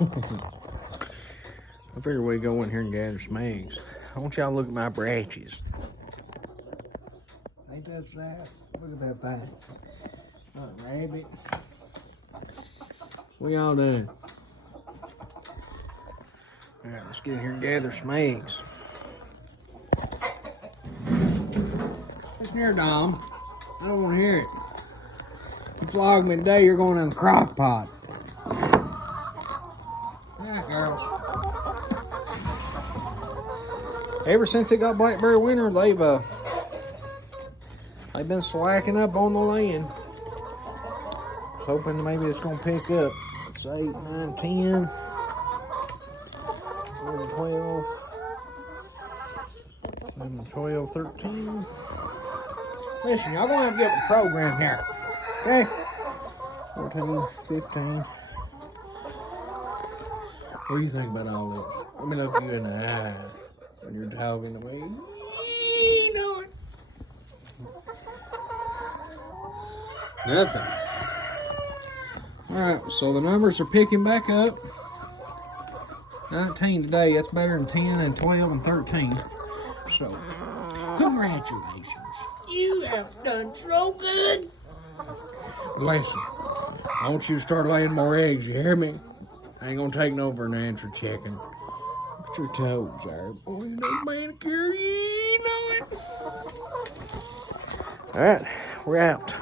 I figured we'd go in here and gather some eggs. I want y'all to look at my branches. Ain't that sad? Look at that thing. Rabbit. What y'all doing? Alright, let's get in here and gather some eggs. Listen here, Dom. I don't want to hear it. You flog me today, you're going in the crock pot. Yeah, girls. Ever since it got blackberry winter, they've been slacking up on the land. Hoping maybe it's gonna pick up. It's 8, 9, 10, 11, 12, 11, 12, 13. Listen, y'all gonna have to get with the program here. Okay? 14, 15. What do you think about all this? Let me look you in the eye when you're talking to me. You know it. Nothing. Alright, so the numbers are picking back up. 19 today, that's better than 10 and 12 and 13. So, congratulations. You have done so good. Listen, I want you to start laying more eggs, you hear me? I ain't gonna take no for an answer chicken. Look at your toes there. Boy, you know manicure, you know it. Alright, we're out.